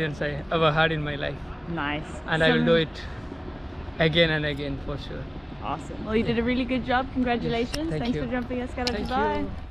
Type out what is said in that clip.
experience I ever had in my life, Nice. and I will do it again and again for sure. Awesome. Well, you did a really good job. Congratulations. Thank Thanks you. for jumping Escala Thank Dubai. you.